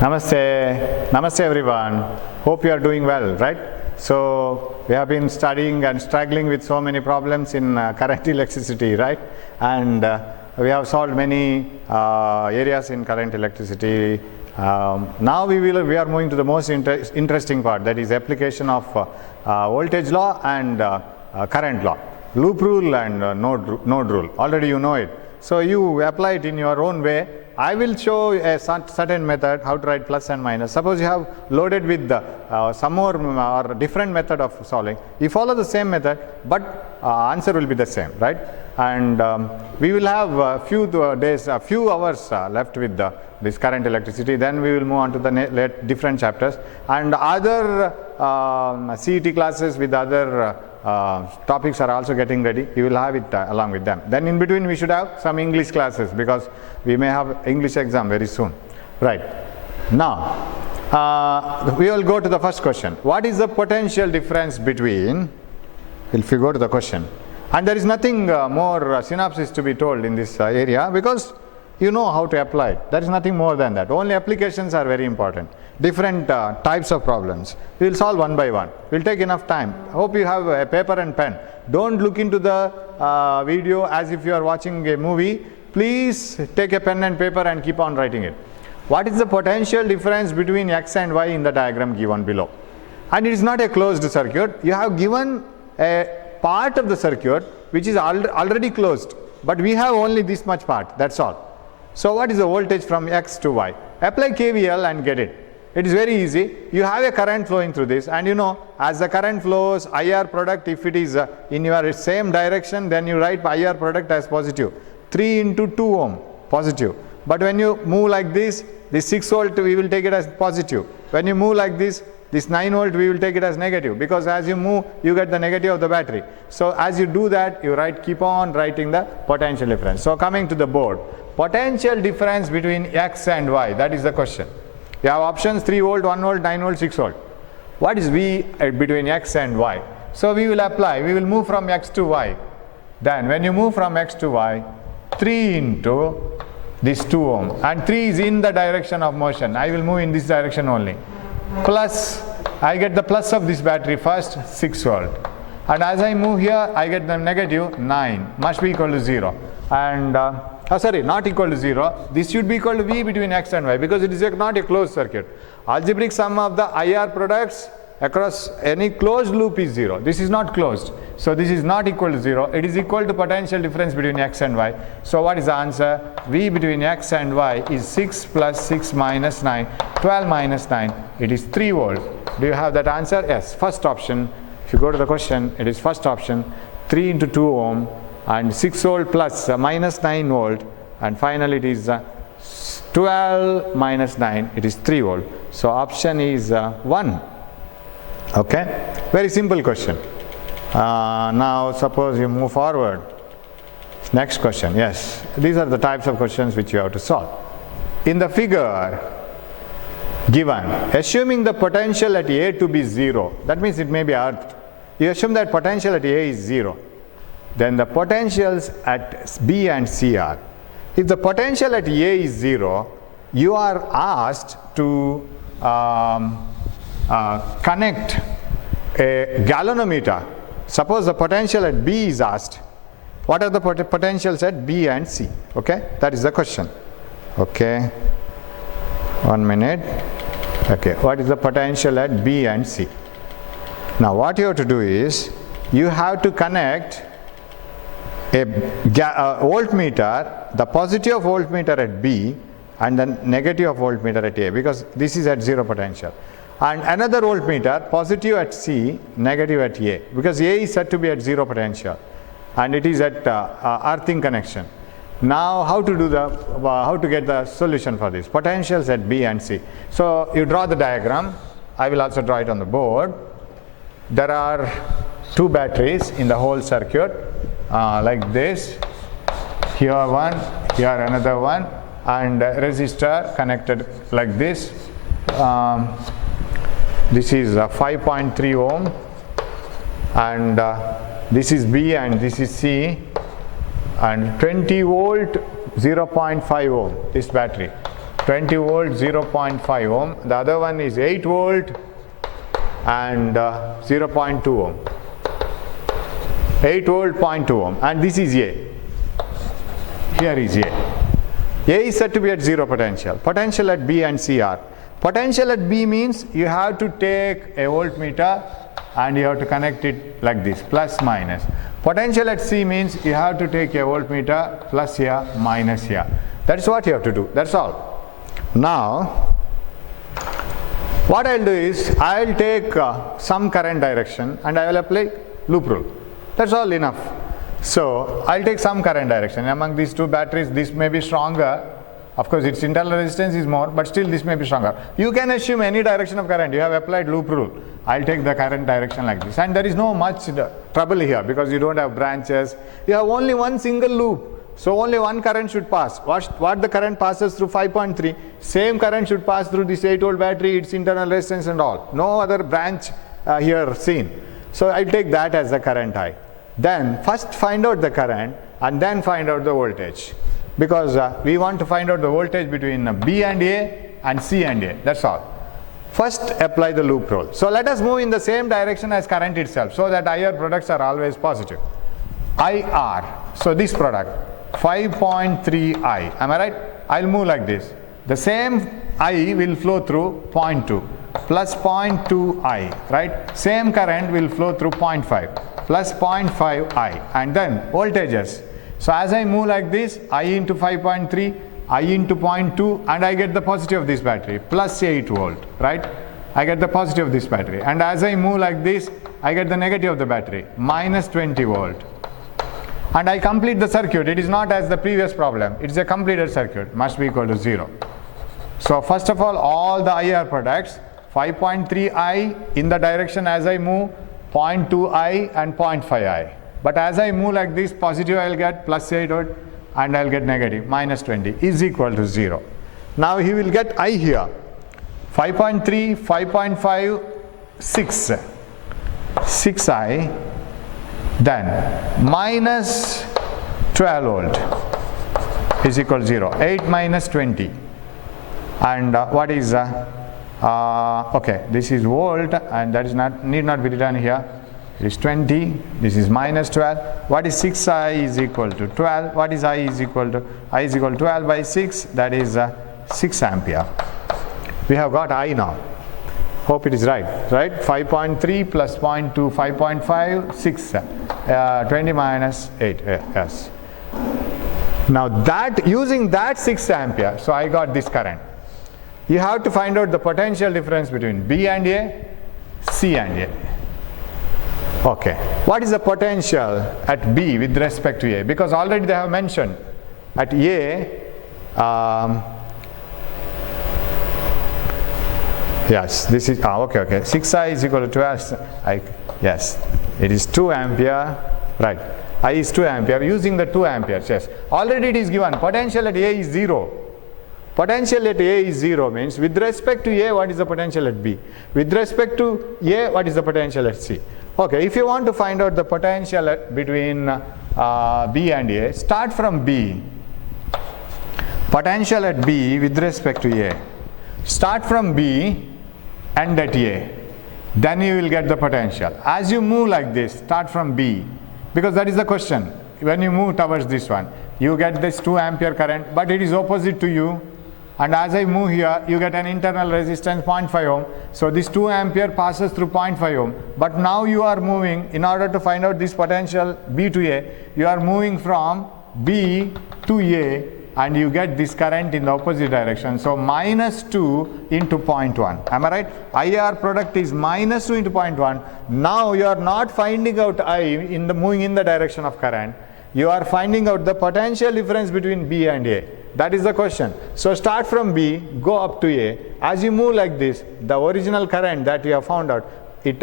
Namaste. Namaste everyone. Hope you are doing well, right? So we have been studying and struggling with so many problems in current electricity, right? And we have solved many areas in current electricity. Now we are moving to the most interesting part, that is application of voltage law and current law, loop rule and node rule. Already you know it. So you apply it in your own way. I will show a certain method how to write plus and minus. Suppose you have loaded with some more or different method of solving. You follow the same method, but answer will be the same, right? And we will have a few hours left with this current electricity. Then we will move on to the different chapters and other CET classes with other topics are also getting ready. You will have it along with them. Then in between we should have some English classes because we may have English exam very soon. Right. Now, we will go to the first question. What is the potential difference between, if you go to the question, and there is nothing more synopsis to be told in this area because you know how to apply it. There is nothing more than that. Only applications are very important. Different types of problems. We will solve one by one. We will take enough time. I hope you have a paper and pen. Don't look into the video as if you are watching a movie. Please take a pen and paper and keep on writing it. What is the potential difference between X and Y in the diagram given below? And it is not a closed circuit. You have given a part of the circuit which is already closed, but we have only this much part, that's all. So what is the voltage from X to Y? Apply KVL and get it. It is very easy. You have a current flowing through this, and you know as the current flows, IR product, if it is in your same direction, then you write IR product as positive. 3 into 2 ohm, positive. But when you move like this 6 volt, we will take it as positive. When you move like this 9 volt, we will take it as negative, because as you move, you get the negative of the battery. So as you do that, you keep on writing the potential difference. So coming to the board, potential difference between X and Y, that is the question. You have options 3 volt, 1 volt, 9 volt, 6 volt. What is V between X and Y? So we will apply, we will move from X to Y. Then when you move from X to Y, 3 into this 2 ohm, and 3 is in the direction of motion. I will move in this direction only. Plus, I get the plus of this battery first, 6 volt. And as I move here, I get the negative 9, must be equal to 0. And not equal to 0. This should be equal to V between X and Y because it is not a closed circuit. Algebraic sum of the IR products across any closed loop is 0. This is not closed. So this is not equal to 0. It is equal to potential difference between X and Y. So what is the answer? V between X and Y is 6 plus 6 minus 9, 12 minus 9. It is 3 volt. Do you have that answer? Yes. First option. If you go to the question, it is first option. 3 into 2 ohm and 6 volt plus minus 9 volt. And finally it is 12 minus 9. It is 3 volt. So option is 1. Okay, very simple question. Now suppose you move forward. Next question. Yes, these are the types of questions which you have to solve. In the figure given, assuming the potential at A to be 0, that means it may be earth. You assume that potential at A is 0. Then the potentials at B and C are. If the potential at A is 0, you are asked to connect a galvanometer. Suppose the potential at B is asked. What are the potentials at B and C? Okay, that is the question. Okay, 1 minute. Okay, what is the potential at B and C? Now what you have to do is, you have to connect a voltmeter, the positive voltmeter at B and the negative voltmeter at A, because this is at 0 potential. And another voltmeter, positive at C, negative at A, because A is said to be at 0 potential and it is at earthing connection. Now how to get the solution for this? Potentials at B and C. So you draw the diagram. I will also draw it on the board. There are 2 batteries in the whole circuit, like this. Here one, here another one, and a resistor connected like this. This is 5.3 ohm, and this is B and this is C, and 20 volt 0.5 ohm this battery. 20 volt 0.5 ohm, the other one is 8 volt and 0.2 ohm. 8 volt 0.2 ohm, and this is A. Here is A. A is said to be at zero potential. Potential at B and C are. Potential at B means you have to take a voltmeter and you have to connect it like this, plus minus. Potential at C means you have to take a voltmeter, plus here, minus here. That's what you have to do. That's all. Now, what I'll do is, I'll take some current direction and I will apply loop rule. That's all enough. So, I'll take some current direction. Among these two batteries, this may be stronger. Of course, its internal resistance is more, but still this may be stronger. You can assume any direction of current. You have applied loop rule. I'll take the current direction like this. And there is no much trouble here because you don't have branches. You have only one single loop. So only one current should pass. What the current passes through 5.3, same current should pass through this 8 volt battery, its internal resistance and all. No other branch here seen. So I'll take that as the current I. Then first find out the current and then find out the voltage. Because we want to find out the voltage between B and A and C and A. That's all. First apply the loop rule. So let us move in the same direction as current itself so that IR products are always positive. IR. So this product 5.3I. Am I right? I'll move like this. The same I will flow through 0.2 plus 0.2I. Right? Same current will flow through 0.5 plus 0.5I. And then voltages. So as I move like this, I into 5.3, I into 0.2, and I get the positive of this battery, plus 8 volt, right? I get the positive of this battery. And as I move like this, I get the negative of the battery, minus 20 volt. And I complete the circuit. It is not as the previous problem. It's a completed circuit, must be equal to 0. So first of all the IR products, 5.3I in the direction as I move, 0.2I and 0.5I. But as I move like this, positive I will get plus 8 volt and I will get negative, minus 20 is equal to 0. Now he will get I here, 5.3, 5.5, 6, 6I, then minus 12 volt is equal to 0, 8 minus 20. And what is, okay, this is volt and that is need not be written here. It is 20, this is minus 12. What is 6I is equal to 12? What is I is equal to? I is equal to 12 by 6, that is 6 ampere. We have got I now. Hope it is right, right? 5.3 plus 0.2, 5.5, 6, 20 minus 8, yes. Now that, using that 6 ampere, so I got this current. You have to find out the potential difference between B and A, C and A. Okay, what is the potential at B with respect to A? Because already they have mentioned at A, yes, this is, okay, 6I is equal to 12, yes, it is 2 ampere, right, I is 2 ampere, using the 2 amperes, yes, already it is given, potential at A is 0. Potential at A is 0 means with respect to A, what is the potential at B? With respect to A, what is the potential at C? Okay, if you want to find out the potential between B and A, start from B. Potential at B with respect to A. Start from B and at A. Then you will get the potential. As you move like this, start from B, because that is the question. When you move towards this one, you get this 2 ampere current, but it is opposite to you. And as I move here, you get an internal resistance 0.5 ohm. So this 2 ampere passes through 0.5 ohm. But now you are moving, in order to find out this potential B to A, you are moving from B to A and you get this current in the opposite direction. So minus 2 into 0.1. Am I right? IR product is minus 2 into 0.1. Now you are not finding out I in the moving in the direction of current. You are finding out the potential difference between B and A. That is the question. So start from B, go up to A. As you move like this, the original current that you have found out, it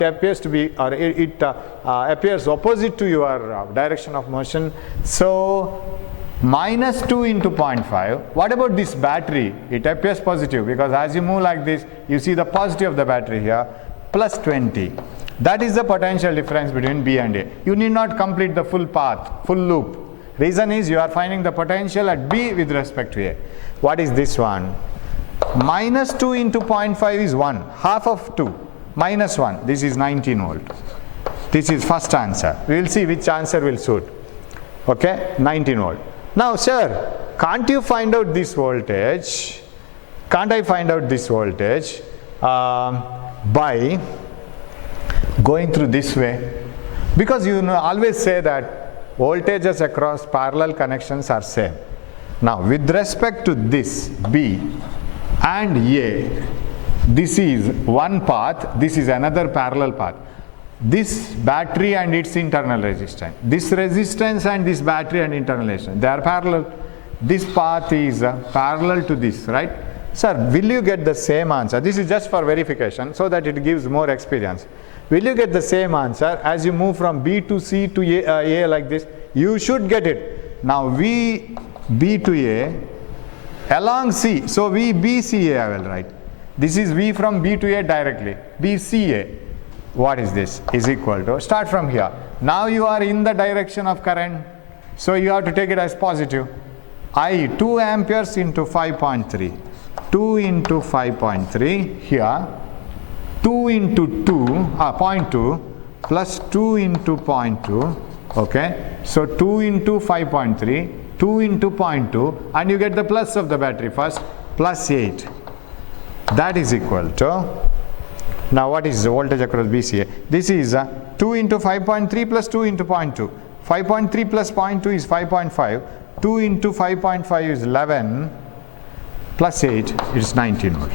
appears to be, or it appears opposite to your direction of motion. So minus 2 into 0.5. What about this battery? It appears positive because as you move like this, you see the positive of the battery here, plus 20. That is the potential difference between B and A. You need not complete the full path, full loop. Reason is you are finding the potential at B with respect to A. What is this one? Minus 2 into 0.5 is 1. Half of 2. Minus 1. This is 19 volt. This is first answer. We will see which answer will suit. Okay, 19 volt. Now, sir, can't you find out this voltage? Can't I find out this voltage by going through this way? Because you always say that voltages across parallel connections are same. Now, with respect to this B and A, this is one path, this is another parallel path. This battery and its internal resistance, this resistance and this battery and internal resistance, they are parallel. This path is parallel to this, right? Sir, will you get the same answer? This is just for verification so that it gives more experience. Will you get the same answer as you move from B to C to A like this? You should get it. Now V B to A along C. So V B C A I will write. This is V from B to A directly. B C A. What is this? Is equal to, start from here. Now you are in the direction of current. So you have to take it as positive. I 2 amperes into 5.3. 2 into 5.3 here. 2 into 0.2 plus 2 into 0.2. Okay. So 2 into 5.3. 2 into 0.2, and you get the plus of the battery first, plus 8. That is equal to, now what is the voltage across BCA? This is 2 into 5.3 plus 2 into 0.2. 5.3 plus 0.2 is 5.5. 2 into 5.5 is 11 plus 8 is 19 volts.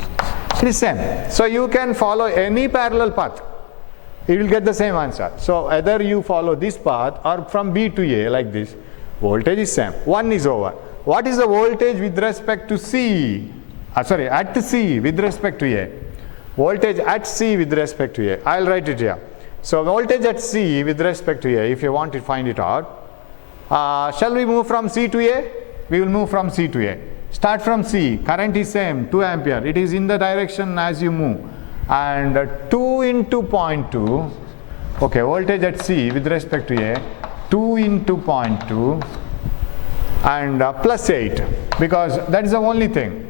It is same. So you can follow any parallel path. You will get the same answer. So either you follow this path or from B to A like this. Voltage is same. 1 is over. What is the voltage with respect to C? At C with respect to A. Voltage at C with respect to A. I will write it here. So voltage at C with respect to A, if you want to find it out. Shall we move from C to A? We will move from C to A. Start from C. Current is same, 2 ampere. It is in the direction as you move. And 2 into 0.2. Okay, voltage at C with respect to A. 2 into 0.2 and plus 8, because that is the only thing.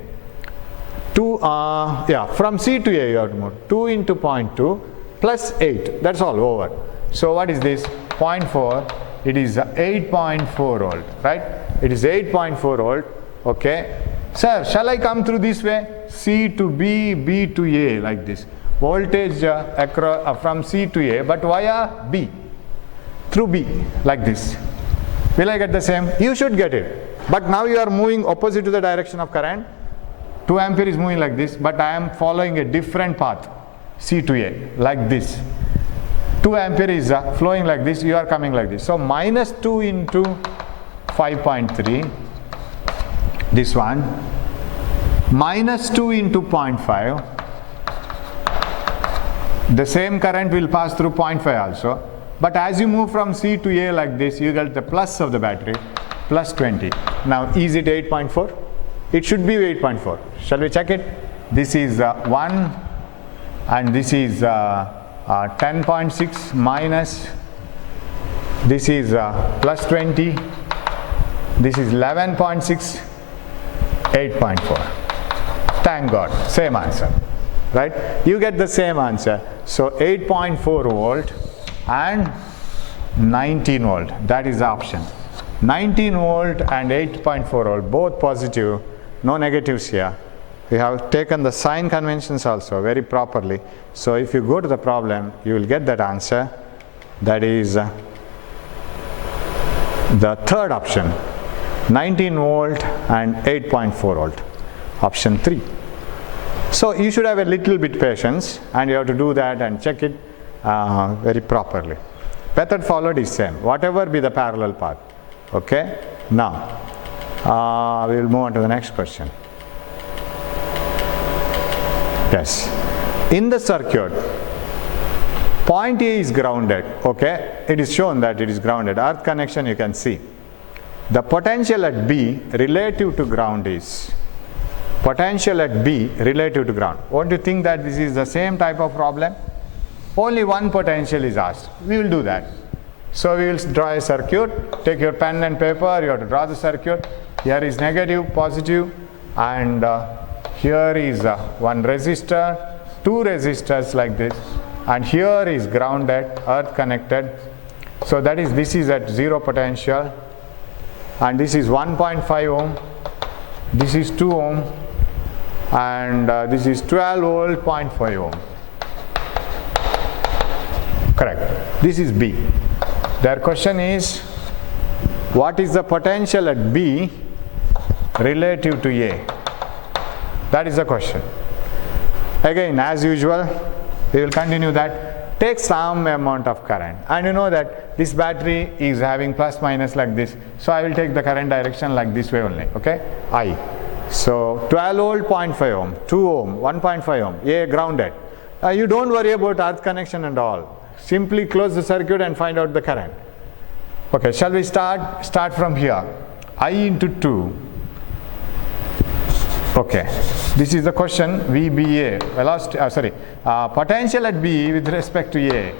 From C to A you have to move. 2 into 0.2 plus 8, that's all over. So what is this? 0.4, it is 8.4 volt, right? It is 8.4 volt, okay. Sir, shall I come through this way? C to B, B to A like this. Voltage across, from C to A, but via B. Through B like this. Will I get the same? You should get it. But now you are moving opposite to the direction of current. 2 ampere is moving like this, but I am following a different path, C to A, like this. 2 ampere is flowing like this, you are coming like this. So minus 2 into 5.3, this one, minus 2 into 0.5. The same current will pass through 0.5 also. But as you move from C to A like this, you get the plus of the battery, plus 20. Now, is it 8.4? It should be 8.4. Shall we check it? This is 1 and this is 10.6 minus, this is plus 20, this is 11.6, 8.4. Thank God, same answer, right? You get the same answer. So 8.4 volt and 19 volt, that is the option. 19 volt and 8.4 volt, both positive, no negatives here. We have taken the sign conventions also very properly. So if you go to the problem, you will get that answer. That is the third option, 19 volt and 8.4 volt, option 3. So you should have a little bit patience and you have to do that and check it very properly. Method followed is same, whatever be the parallel path. Okay, now we will move on to the next question. Yes, in the circuit, point A is grounded. Okay, it is shown that it is grounded. Earth connection you can see. The potential at B relative to ground is potential at B relative to ground. Won't you think that this is the same type of problem? Only one potential is asked. We will do that. So we will draw a circuit. Take your pen and paper. You have to draw the circuit. Here is negative, positive. and here is one resistor, two resistors like this, and here is grounded, earth connected. So that is, this is at 0 potential, and this is 1.5 ohm, this is 2 ohm, and this is 12 volt, 0.5 ohm. Correct. This is B. Their question is, what is the potential at B relative to A? That is the question. Again, as usual, we will continue that. Take some amount of current, and you know that this battery is having plus minus like this, so I will take the current direction like this way only, okay? I. So 12 volt, 0.5 ohm, 2 ohm, 1.5 ohm, A grounded. You don't worry about earth connection and all. Simply close the circuit and find out the current. Okay, shall we start? Start from here. I into 2. Okay, this is the question. VBA, velocity, potential at B with respect to A.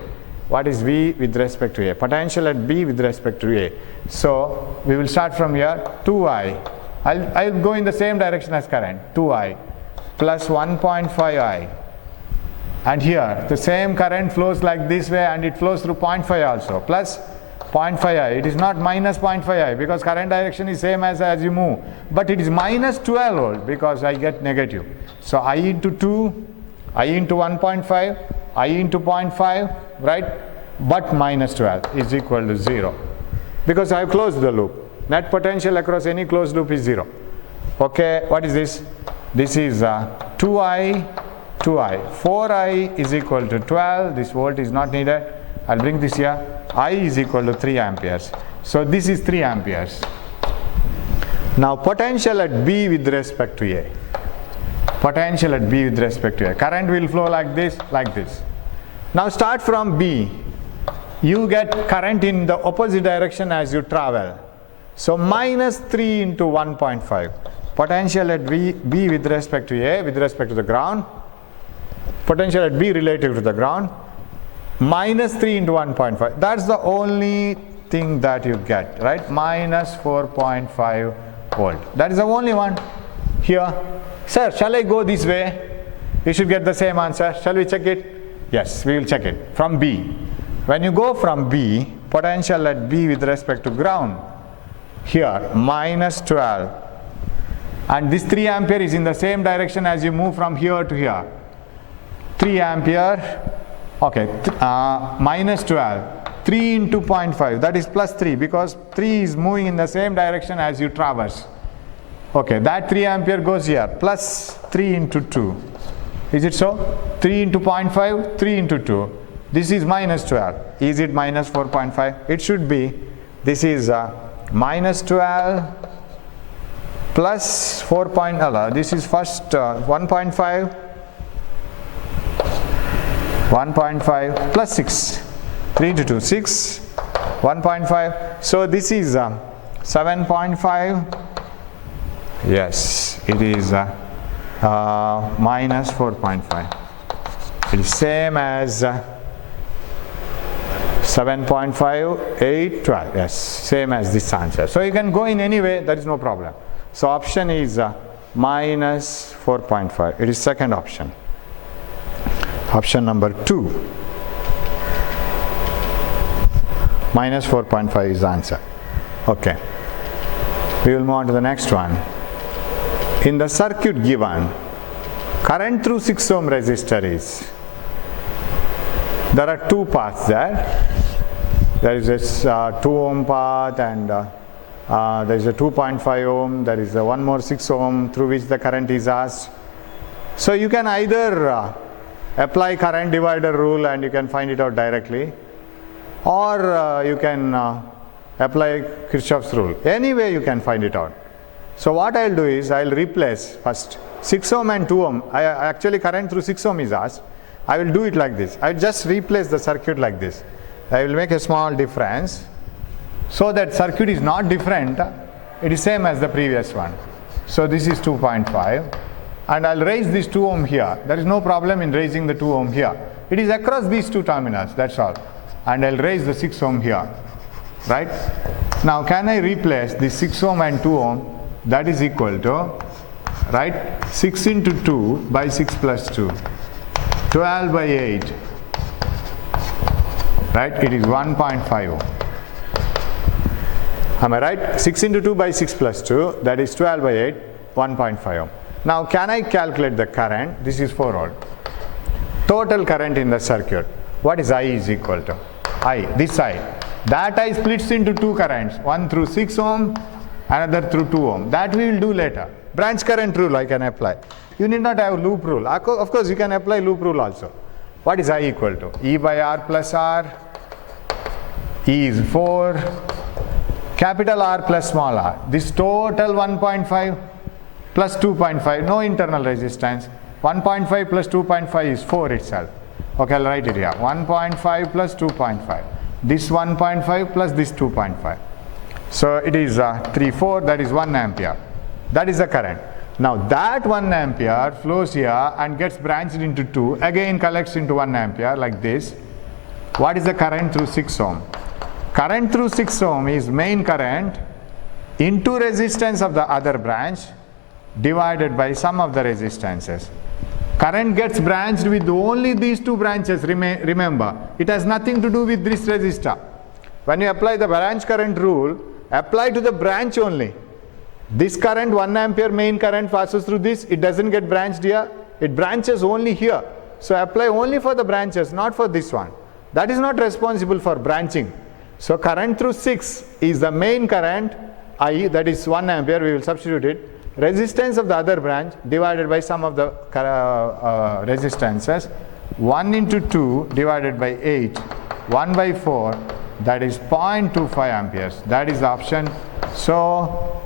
What is V with respect to A? Potential at B with respect to A. So we will start from here. 2I. I'll go in the same direction as current. 2I plus 1.5I. And here the same current flows like this way, and it flows through 0.5 also, plus 0.5I. It is not minus 0.5I because current direction is same as you move, but it is minus 12 volt because I get negative. So I into 2, I into 1.5, I into 0.5, right? But minus 12 is equal to 0 because I have closed the loop. Net potential across any closed loop is 0. Okay, what is this? This is 2I, 2I. 4I is equal to 12. This volt is not needed. I'll bring this here. I is equal to 3 amperes. So this is 3 amperes. Now potential at B with respect to A. Potential at B with respect to A. Current will flow like this, like this. Now start from B. You get current in the opposite direction as you travel. So minus 3 into 1.5. Potential at B with respect to A, with respect to the ground. Potential at B relative to the ground. Minus 3 into 1.5. That's the only thing that you get, right? Minus 4.5 volt. That is the only one here. Sir, shall I go this way? You should get the same answer. Shall we check it? Yes, we will check it. From B. When you go from B, potential at B with respect to ground, here, minus 12. And this 3 ampere is in the same direction as you move from here to here. 3 ampere, okay, minus 12. 3 into 0.5, that is plus 3 because 3 is moving in the same direction as you traverse. Okay, that 3 ampere goes here, plus 3 into 2. Is it so? 3 into 0.5, 3 into 2. This is minus 12. Is it minus 4.5? It should be. This is minus 12 plus 4. This is first 1.5. 1.5 plus 6. 3 into 2, 6. 1.5. So this is 7.5. Yes, it is minus 4.5. It is same as 7.5, 8, 12. Yes, same as this answer. So you can go in any way, that is no problem. So option is minus 4.5. It is second option. Option number 2. Minus 4.5 is the answer. Okay. We will move on to the next one. In the circuit given, current through 6 ohm resistor is, there are two paths there. There is this 2 ohm path, and there is a 2.5 ohm, there is a one more 6 ohm through which the current is asked. So you can either apply current divider rule and you can find it out directly, or you can apply Kirchhoff's rule. Any way you can find it out. So what I will do is, I will replace first 6 ohm and 2 ohm. Actually current through 6 ohm is asked. I will do it like this. I will just replace the circuit like this. I will make a small difference so that circuit is not different. It is same as the previous one. So this is 2.5, and I will raise this 2 ohm here. There is no problem in raising the 2 ohm here. It is across these two terminals, that's all. And I will raise the 6 ohm here, right? Now can I replace this 6 ohm and 2 ohm? That is equal to right? 6 into 2 by 6 plus 2, 12 by 8, right? It is 1.5 ohm. Am I right? 6 into 2 by 6 plus 2, that is 12 by 8, 1.5 ohm. Now can I calculate the current? This is 4 volt. Total current in the circuit. What is I is equal to? I, this I. That I splits into two currents, one through 6 ohm, another through 2 ohm. That we will do later. Branch current rule I can apply. You need not have loop rule. Of course you can apply loop rule also. What is I equal to? E by R plus R. E is 4. Capital R plus small r. This total 1.5 plus 2.5, no internal resistance. 1.5 plus 2.5 is 4 itself. Okay, I'll write it here. 1.5 plus 2.5. This 1.5 plus this 2.5. So it is 3, 4, that is 1 ampere. That is the current. Now that 1 ampere flows here and gets branched into 2, again collects into 1 ampere like this. What is the current through 6 ohm? Current through 6 ohm is main current into resistance of the other branch divided by sum of the resistances. Current gets branched with only these two branches, remember. It has nothing to do with this resistor. When you apply the branch current rule, apply to the branch only. This current 1 ampere main current passes through this, it doesn't get branched here, it branches only here. So apply only for the branches, not for this one. That is not responsible for branching. So current through 6 is the main current, I, that is 1 ampere, we will substitute it. Resistance of the other branch divided by sum of the resistances. 1 into 2 divided by 8, 1 by 4, that is 0.25 amperes. That is the option. So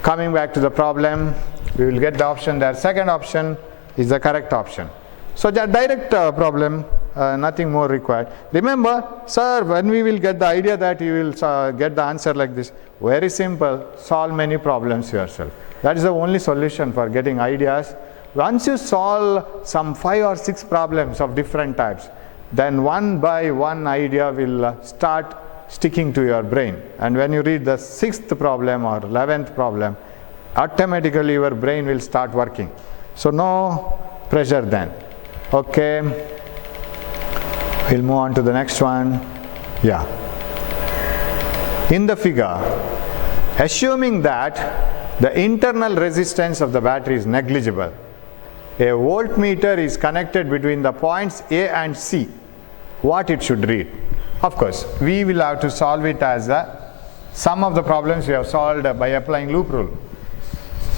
coming back to the problem, we will get the option there. Second option is the correct option. So the direct problem, nothing more required. Remember, sir, when we will get the idea that you will get the answer like this, very simple, solve many problems yourself. That is the only solution for getting ideas. Once you solve some 5 or 6 problems of different types, then one by one idea will start sticking to your brain. And when you read the 6th problem or 11th problem, automatically your brain will start working. So no pressure then. Okay, we'll move on to the next one. Yeah. In the figure, assuming that the internal resistance of the battery is negligible, a voltmeter is connected between the points A and C, what it should read? Of course, we will have to solve it as some of the problems we have solved by applying loop rule.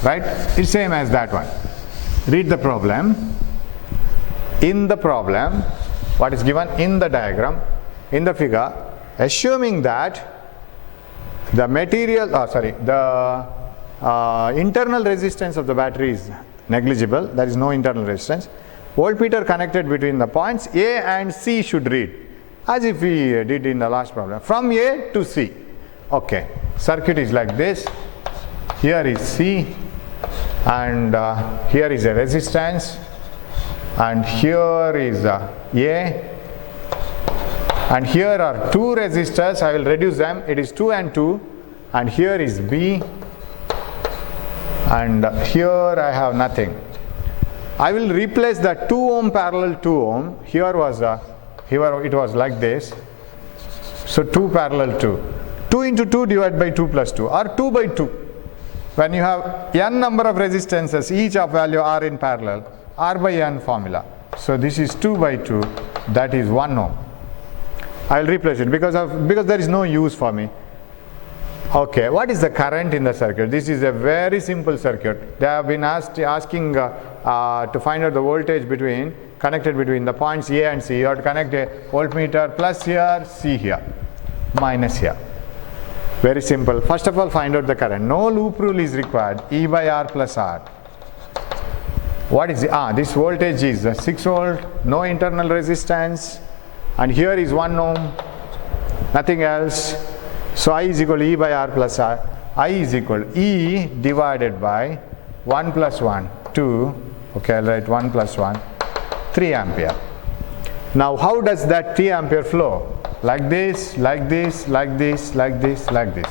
Right? It's same as that one. Read the problem. In the problem, what is given in the diagram, in the figure, assuming that the internal resistance of the battery is negligible, there is no internal resistance, voltmeter connected between the points A and C should read, as if we did in the last problem, from A to C. Okay, circuit is like this. Here is C, and here is a resistance, and here is A, and here are 2 resistors. I will reduce them, it is 2 and 2, and here is B, and here I have nothing. I will replace the 2 ohm parallel 2 ohm. Here it was like this. So 2 parallel 2. 2 into 2 divided by 2 plus 2, or 2 by 2. When you have n number of resistances, each of value are in parallel, R by N formula. So this is 2 by 2, that is 1 ohm. I will replace it because there is no use for me. Okay, what is the current in the circuit? This is a very simple circuit. They have been asking to find out the voltage connected between the points A and C. You have to connect a voltmeter, plus here, C here, minus here. Very simple. First of all, find out the current. No loop rule is required. E by R plus R. What is this voltage is 6 volt, no internal resistance, and here is 1 ohm, nothing else. So I is equal to E by R plus R. I is equal to E divided by 1 plus 1, 2, okay, I'll write 1 plus 1, 3 ampere. Now how does that 3 ampere flow? Like this, like this, like this, like this, like this.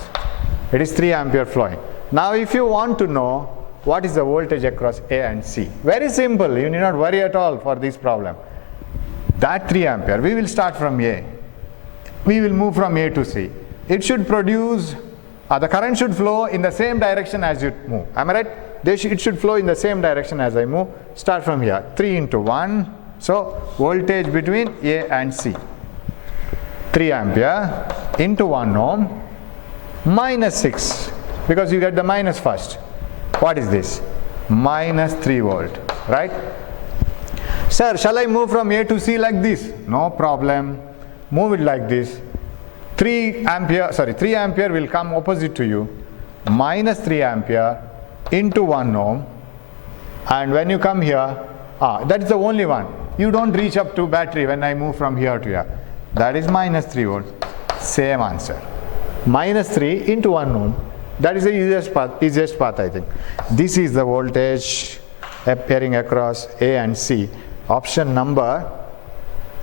It is 3 ampere flowing. Now if you want to know what is the voltage across A and C? Very simple, you need not worry at all for this problem. That 3 ampere, we will start from A. We will move from A to C. It should produce, the current should flow in the same direction as you move. Am I right? It should flow in the same direction as I move. Start from here. 3 into 1. So voltage between A and C. 3 ampere into 1 ohm minus 6. Because you get the minus first. What is this? Minus 3 volt. Right? Sir, shall I move from A to C like this? No problem. Move it like this. 3 ampere will come opposite to you. Minus 3 ampere into 1 ohm. And when you come here, that is the only one. You don't reach up to battery when I move from here to here. That is minus 3 volts. Same answer. Minus 3 into 1 ohm. That is the easiest path I think. This is the voltage appearing across A and C. Option number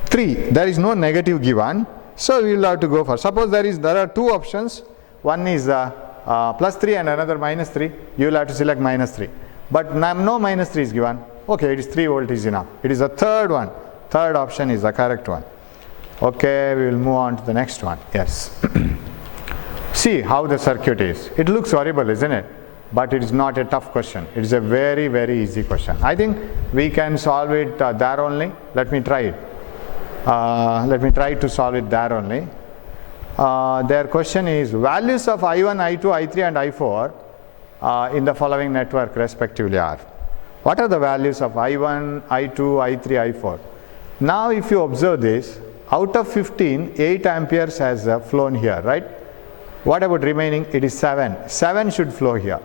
3. There is no negative given. So we will have to go for. Suppose there are two options. One is plus 3 and another minus 3. You will have to select minus 3. But no minus 3 is given. Okay, it is 3 volt is enough. It is the third one. Third option is the correct one. Okay, we will move on to the next one. Yes. See how the circuit is. It looks horrible, isn't it? But it is not a tough question. It is a very, very easy question. I think we can solve it there only. Let me try it. Let me try to solve it there only. Their question is values of I1, I2, I3 and I4 in the following network respectively are. What are the values of I1, I2, I3, I4? Now if you observe this, out of 15, 8 amperes has flown here, right? What about remaining? It is 7. 7 should flow here.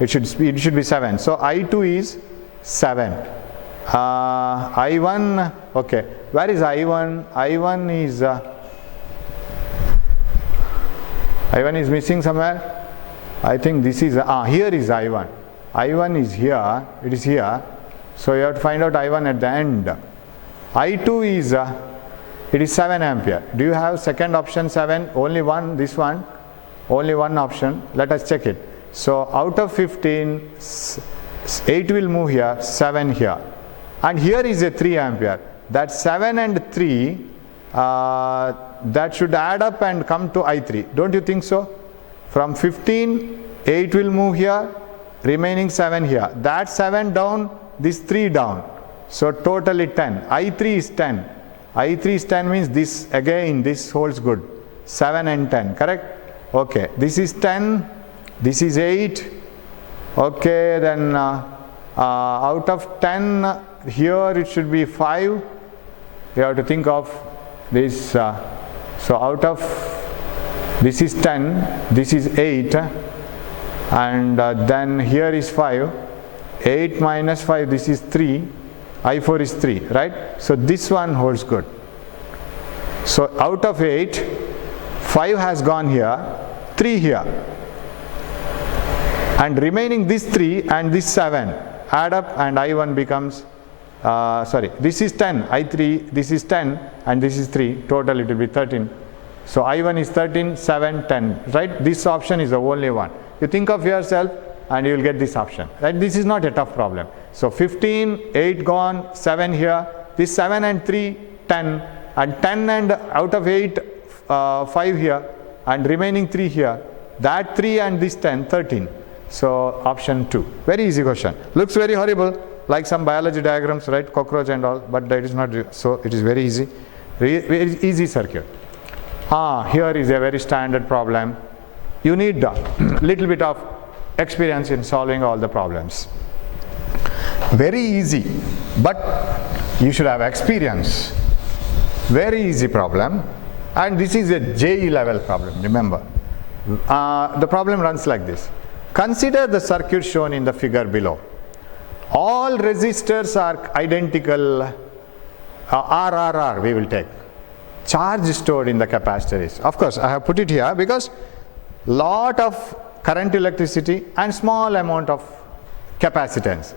It should be 7. So I2 is 7. I1, okay. Where is I1? I1 is missing somewhere. I think this is, here is I1. I1 is here, it is here. So you have to find out I1 at the end. I2 is, it is 7 ampere. Do you have second option 7? Only one, this one. Only one option. Let us check it. So out of 15, 8 will move here, 7 here. And here is a 3 ampere. That 7 and 3, that should add up and come to I3. Don't you think so? From 15, 8 will move here, remaining 7 here. That 7 down, this 3 down. So totally 10. I3 is 10. I3 is 10 means this, again, this holds good. 7 and 10, correct? Okay, this is 10, this is 8. Okay, then out of 10, here it should be 5. You have to think of this. So out of, this is 10, this is 8, and then here is 5. 8 minus 5, this is 3. I4 is 3, right? So this one holds good. So out of 8, 5 has gone here, 3 here. And remaining this 3 and this 7 add up and I1 becomes, this is 10, I3, this is 10 and this is 3, total it will be 13. So I1 is 13, 7, 10, right? This option is the only one. You think of yourself and you will get this option, right? This is not a tough problem. So 15, 8 gone, 7 here, this 7 and 3, 10, and 10 and out of 8, 5 here, and remaining 3 here, that 3 and this 10, 13. So option 2. Very easy question. Looks very horrible, like some biology diagrams, right? Cockroach and all, but that is not so. It is very easy. Very easy circuit. Here is a very standard problem. You need a little bit of experience in solving all the problems. Very easy, but you should have experience. Very easy problem, and this is a JE level problem, remember. The problem runs like this. Consider the circuit shown in the figure below. All resistors are identical, R we will take. Charge stored in the capacitor is, of course I have put it here because lot of current electricity and small amount of capacitance.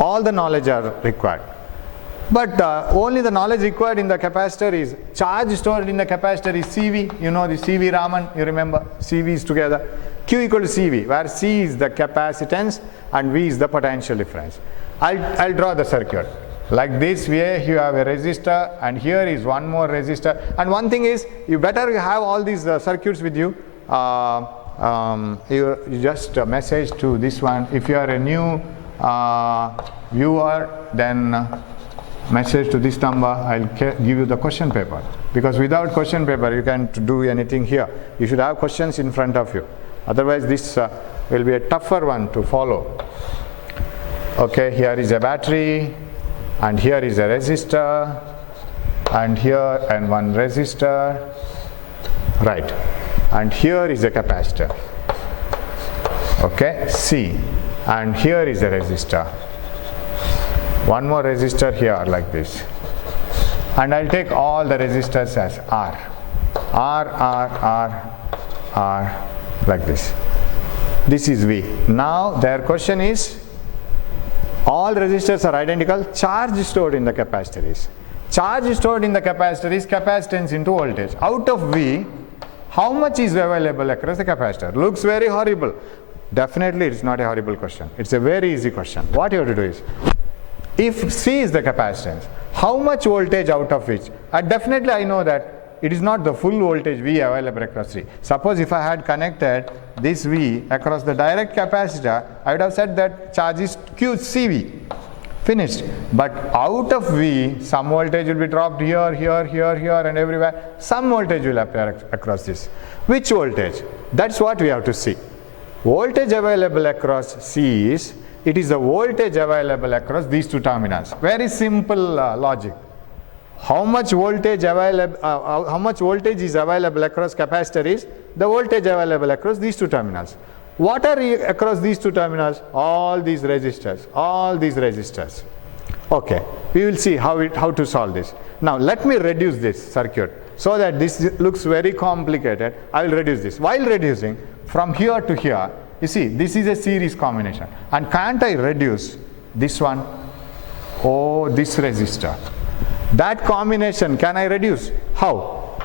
All the knowledge are required. But only the knowledge required in the capacitor is, charge stored in the capacitor is CV, you know the CV Raman, you remember, CV is together. Q equal to CV, where C is the capacitance and V is the potential difference. I'll draw the circuit. Like this way, you have a resistor, and here is one more resistor. And one thing is, you better have all these circuits with you. You just message to this one. If you are a new viewer, then message to this number. I'll give you the question paper. Because without question paper, you can't do anything here. You should have questions in front of you. Otherwise, this will be a tougher one to follow. Okay, here is a battery, and here is a resistor, and here and one resistor, right, and here is a capacitor, okay, C, and here is a resistor, one more resistor here like this, and I'll take all the resistors as R, like this. This is V. Now their question is, all resistors are identical, charge stored in the capacitor is. Charge stored in the capacitor is capacitance into voltage. Out of V, how much is available across the capacitor? Looks very horrible. Definitely it's not a horrible question. It's a very easy question. What you have to do is, if C is the capacitance, how much voltage out of which? Definitely I know that it is not the full voltage V available across C. Suppose if I had connected this V across the direct capacitor, I would have said that charge is QCV. Finished. But out of V, some voltage will be dropped here, here, here, here, and everywhere. Some voltage will appear across this. Which voltage? That's what we have to see. Voltage available across C is, it is the voltage available across these two terminals. Very simple logic. How much voltage is available across capacitor is the voltage available across these two terminals. What are across these two terminals? All these resistors. Okay, we will see how to solve this. Now let me reduce this circuit so that this looks very complicated. I will reduce this. While reducing from here to here, you see this is a series combination, and can't I reduce this one? Oh, this resistor. That combination, can I reduce? How?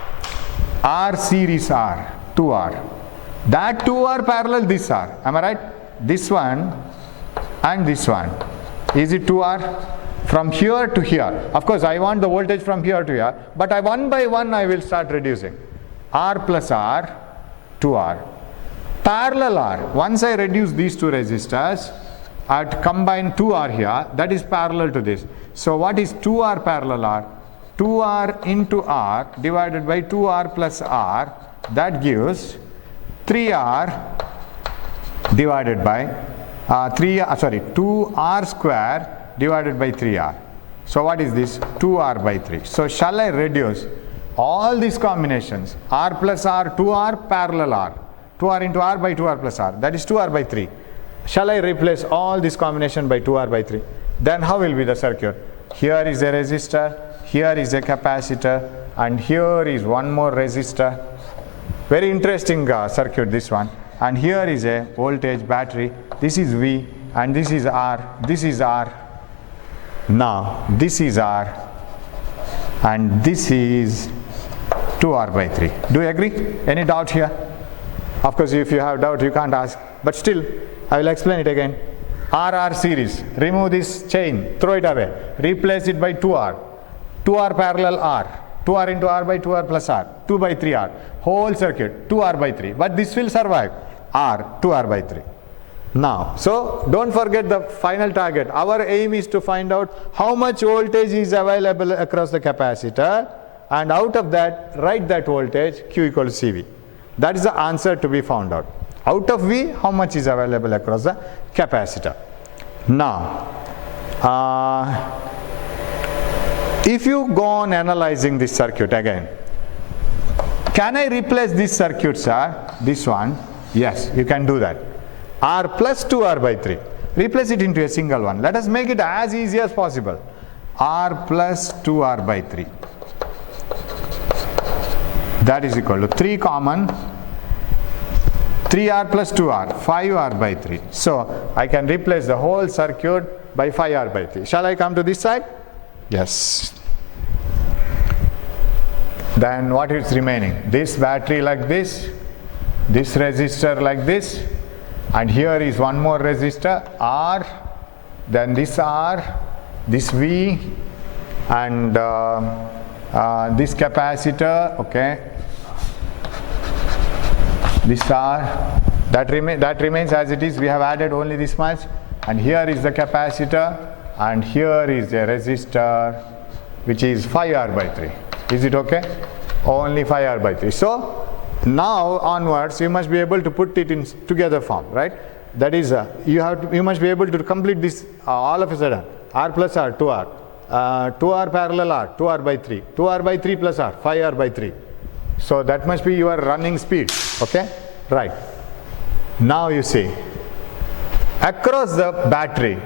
R series R, 2R. That 2R parallel this R. Am I right? This one and this one. Is it 2R? From here to here. Of course, I want the voltage from here to here, but one by one I will start reducing. R plus R, 2R. Parallel R. Once I reduce these two resistors, I combine 2R here, that is parallel to this. So what is 2R parallel R? 2R into R divided by 2R plus R, that gives 3R divided by 2R square divided by 3R. So what is this? 2R by 3. So shall I reduce all these combinations? R plus R, 2R parallel R. 2R into R by 2R plus R, that is 2R by 3. Shall I replace all this combination by 2R by 3? Then how will be the circuit? Here is a resistor, here is a capacitor, and here is one more resistor. Very interesting circuit, this one. And here is a voltage battery. This is V, and this is R. This is R. Now this is R, and this is 2R by 3. Do you agree? Any doubt here? Of course, if you have doubt, you can't ask. But still, I will explain it again. RR series. Remove this chain. Throw it away. Replace it by 2R. 2R parallel R. 2R into R by 2R plus R. 2 by 3R. Whole circuit. 2R by 3. But this will survive. R. 2R by 3. Now, so don't forget the final target. Our aim is to find out how much voltage is available across the capacitor, and out of that, write that voltage, Q equals CV. That is the answer to be found out. Out of V, how much is available across the capacitor. Now, if you go on analyzing this circuit again, can I replace this circuit, sir? This one? Yes, you can do that. R plus 2R by 3. Replace it into a single one. Let us make it as easy as possible. R plus 2R by 3. That is equal to 3 common, 3R plus 2R, 5R by 3. So I can replace the whole circuit by 5R by 3. Shall I come to this side? Yes. Then what is remaining? This battery like this, this resistor like this, and here is one more resistor R, then this R, this V, and this capacitor, okay, this R, that remains as it is. We have added only this much, and here is the capacitor, and here is a resistor which is 5R/3. Is it okay? Only 5R/3. So now onwards you must be able to put it in together form, right? That is you must be able to complete this all of a sudden. R plus R, 2R, 2R parallel R, 2R/3, 2R/3 plus R, 5R/3. So that must be your running speed, okay? Right. Now you see, across the battery,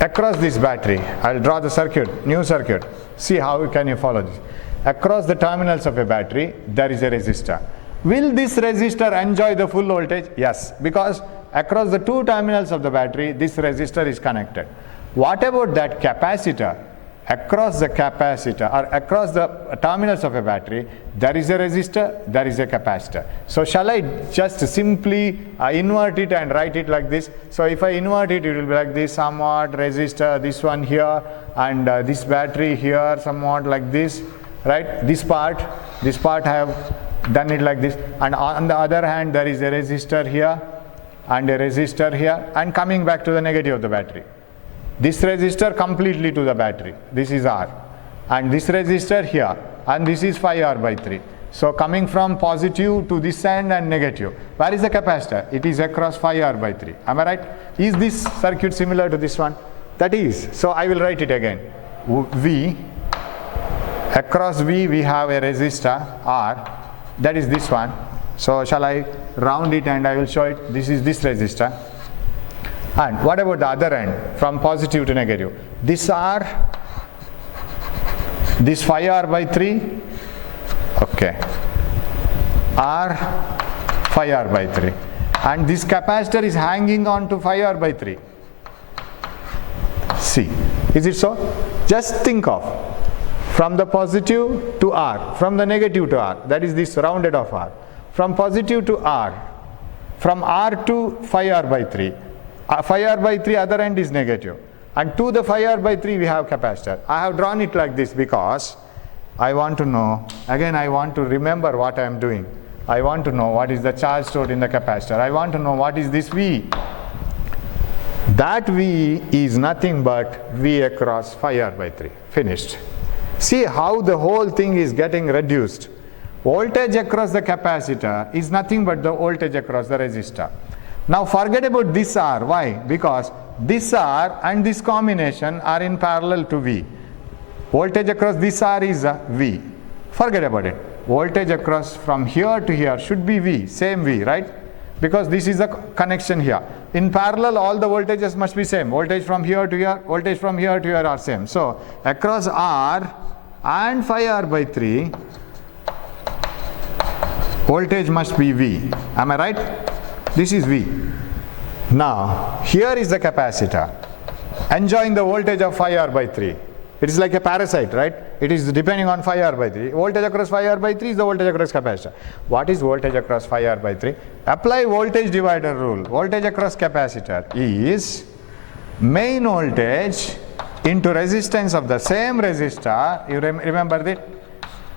across this battery, I'll draw the circuit, new circuit. See how can you follow this. Across the terminals of a battery, there is a resistor. Will this resistor enjoy the full voltage? Yes, because across the two terminals of the battery, this resistor is connected. What about that capacitor? Across the capacitor or across the terminals of a battery, there is a resistor, there is a capacitor. So shall I just simply invert it and write it like this? So if I invert it, it will be like this, somewhat resistor, this one here, and this battery here, somewhat like this, right? This part I have done it like this, and on the other hand there is a resistor here and a resistor here, and coming back to the negative of the battery. This resistor completely to the battery, this is R, and this resistor here, and this is 5R/3. So coming from positive to this end and negative. Where is the capacitor? It is across 5R/3. Am I right? Is this circuit similar to this one? That is. So I will write it again. V, across V we have a resistor R, that is this one. So shall I round it and I will show it? This is this resistor. And what about the other end, from positive to negative? This R, this 5R/3, okay, R, 5R/3, and this capacitor is hanging on to 5R/3. See, is it so? Just think of, from the positive to R, from the negative to R, that is this rounded off R, from positive to R, from R to 5R/3. 5R/3 other end is negative, and to the 5R/3 we have capacitor. I have drawn it like this because I want to know, again I want to remember what I am doing. I want to know what is the charge stored in the capacitor. I want to know what is this V. That V is nothing but V across 5R/3. Finished. See how the whole thing is getting reduced. Voltage across the capacitor is nothing but the voltage across the resistor. Now forget about this R. Why? Because this R and this combination are in parallel to V. Voltage across this R is V. Forget about it. Voltage across from here to here should be V, same V, right? Because this is a connection here. In parallel, all the voltages must be same. Voltage from here to here, voltage from here to here are same. So across R and 5R/3, voltage must be V. Am I right? This is V. Now, here is the capacitor, enjoying the voltage of 5R/3. It is like a parasite, right? It is depending on 5R/3. Voltage across 5R/3 is the voltage across capacitor. What is voltage across 5R/3? Apply voltage divider rule. Voltage across capacitor is main voltage into resistance of the same resistor. You remember that?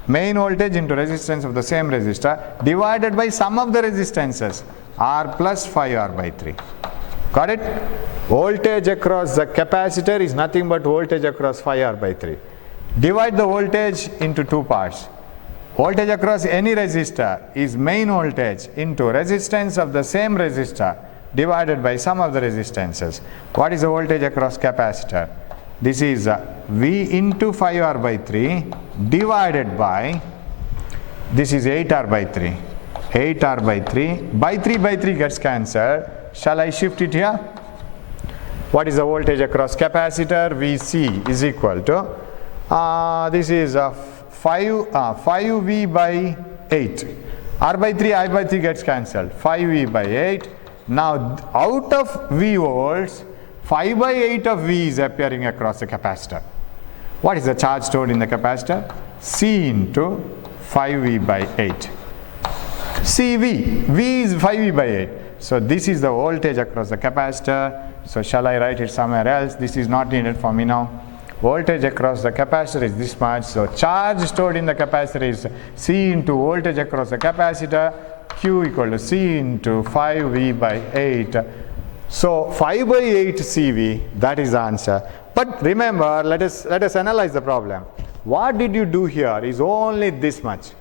Main voltage into resistance of the same resistor divided by sum of the resistances. R plus 5R/3. Got it? Voltage across the capacitor is nothing but voltage across 5R/3. Divide the voltage into two parts. Voltage across any resistor is main voltage into resistance of the same resistor divided by sum of the resistances. What is the voltage across capacitor? This is V into 5R/3 divided by, this is 8R/3. 8R/3 by 3 gets cancelled. Shall I shift it here? What is the voltage across capacitor? Vc is equal to this is 5V by 8. R/3 I/3 gets cancelled. 5V by 8. Now out of V volts, 5/8 of V is appearing across the capacitor. What is the charge stored in the capacitor? C into 5V by 8. CV. V is 5V by 8. So this is the voltage across the capacitor. So shall I write it somewhere else? This is not needed for me now. Voltage across the capacitor is this much. So charge stored in the capacitor is C into voltage across the capacitor. Q equal to C into 5V by 8. So 5 by 8 CV, that is the answer. But remember, let us analyze the problem. What did you do here is only this much.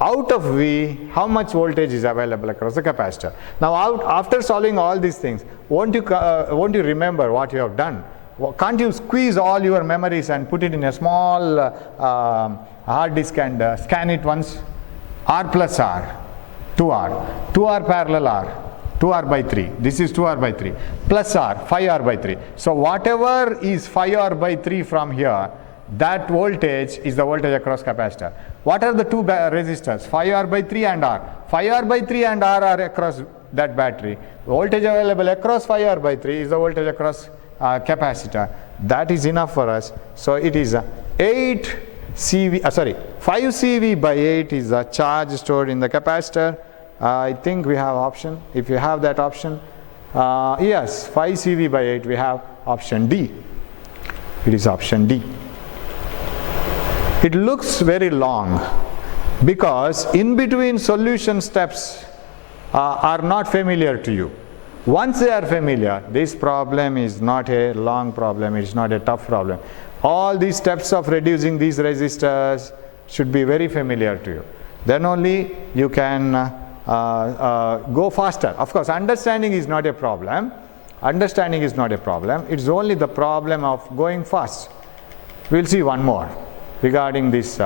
Out of V, how much voltage is available across the capacitor? Now, after solving all these things, won't you remember what you have done? Can't you squeeze all your memories and put it in a small hard disk and scan it once? R plus R, 2R, 2R parallel R, 2R by 3. This is 2R by 3. Plus R, 5R by 3. So whatever is 5R by 3 from here, that voltage is the voltage across capacitor. What are the two resistors? 5R by 3 and R. 5R by 3 and R are across that battery. Voltage available across 5R by 3 is the voltage across capacitor. That is enough for us. So it is 8 CV, 5 CV by 8 is the charge stored in the capacitor. I think we have option. If you have that option, yes, 5 CV by 8, we have option D. It is option D. It looks very long because in between solution steps are not familiar to you. Once they are familiar, this problem is not a long problem, it is not a tough problem. All these steps of reducing these resistors should be very familiar to you. Then only you can go faster. Of course, understanding is not a problem. Understanding is not a problem. It's only the problem of going fast. We'll see one more regarding these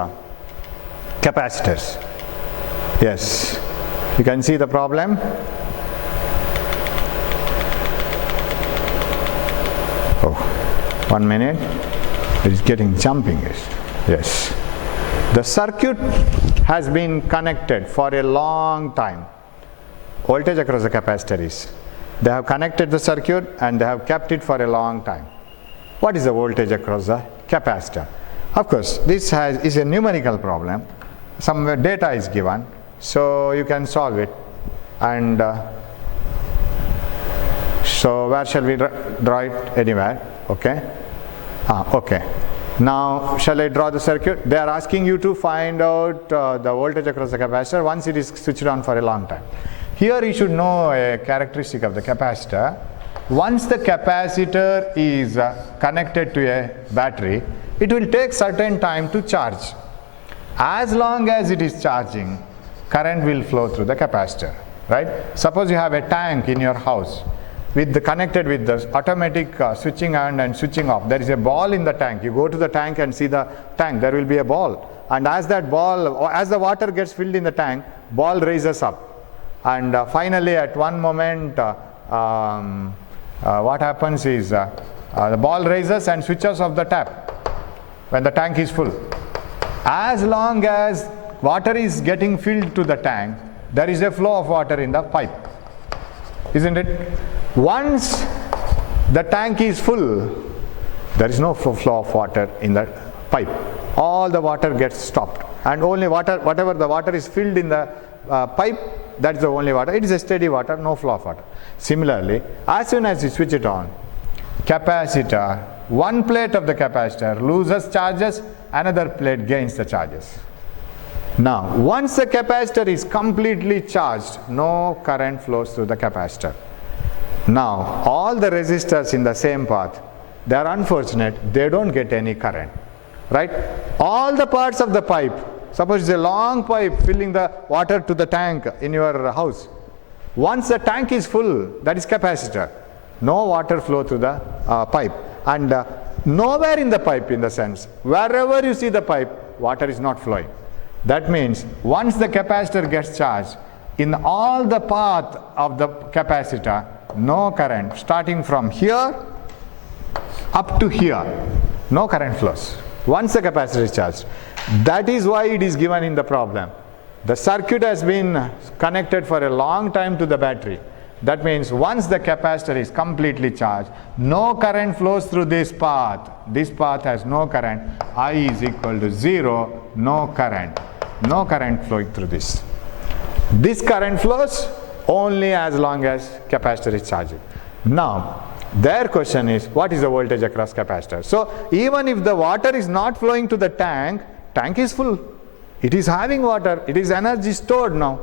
capacitors. Yes, you can see the problem. Oh, 1 minute. It is getting jumping. Yes. The circuit has been connected for a long time. Voltage across the capacitor is. They have connected the circuit and they have kept it for a long time. What is the voltage across the capacitor? Of course, this is a numerical problem. Some data is given, so you can solve it. And so where shall we draw it? Anywhere. Okay. Okay. Now, shall I draw the circuit? They are asking you to find out the voltage across the capacitor once it is switched on for a long time. Here you should know a characteristic of the capacitor. Once the capacitor is connected to a battery, it will take certain time to charge. As long as it is charging, current will flow through the capacitor, right? Suppose you have a tank in your house connected with the automatic switching on and switching off. There is a ball in the tank. You go to the tank and see the tank. There will be a ball. And as that ball, as the water gets filled in the tank, ball raises up. And finally, at one moment, what happens is the ball raises and switches off the tap when the tank is full. As long as water is getting filled to the tank, there is a flow of water in the pipe, isn't it? Once the tank is full, there is no flow of water in the pipe. All the water gets stopped, and only whatever the water is filled in the pipe, that's the only water. It is a steady water, no flow of water. Similarly, as soon as you switch it on, capacitor, one plate of the capacitor loses charges, another plate gains the charges. Now, once the capacitor is completely charged, no current flows through the capacitor. Now, all the resistors in the same path, they are unfortunate, they don't get any current, right? All the parts of the pipe, suppose it's a long pipe filling the water to the tank in your house. Once the tank is full, that is capacitor, no water flow through the pipe. And nowhere in the pipe, in the sense, wherever you see the pipe, water is not flowing. That means once the capacitor gets charged, in all the path of the capacitor, no current, starting from here up to here, no current flows once the capacitor is charged. That is why it is given in the problem. The circuit has been connected for a long time to the battery. That means once the capacitor is completely charged, no current flows through this path. This path has no current. I is equal to 0, no current flowing through this. This current flows only as long as capacitor is charging. Now, their question is, what is the voltage across capacitor? So, even if the water is not flowing to the tank, tank is full. It is having water, it is energy stored now.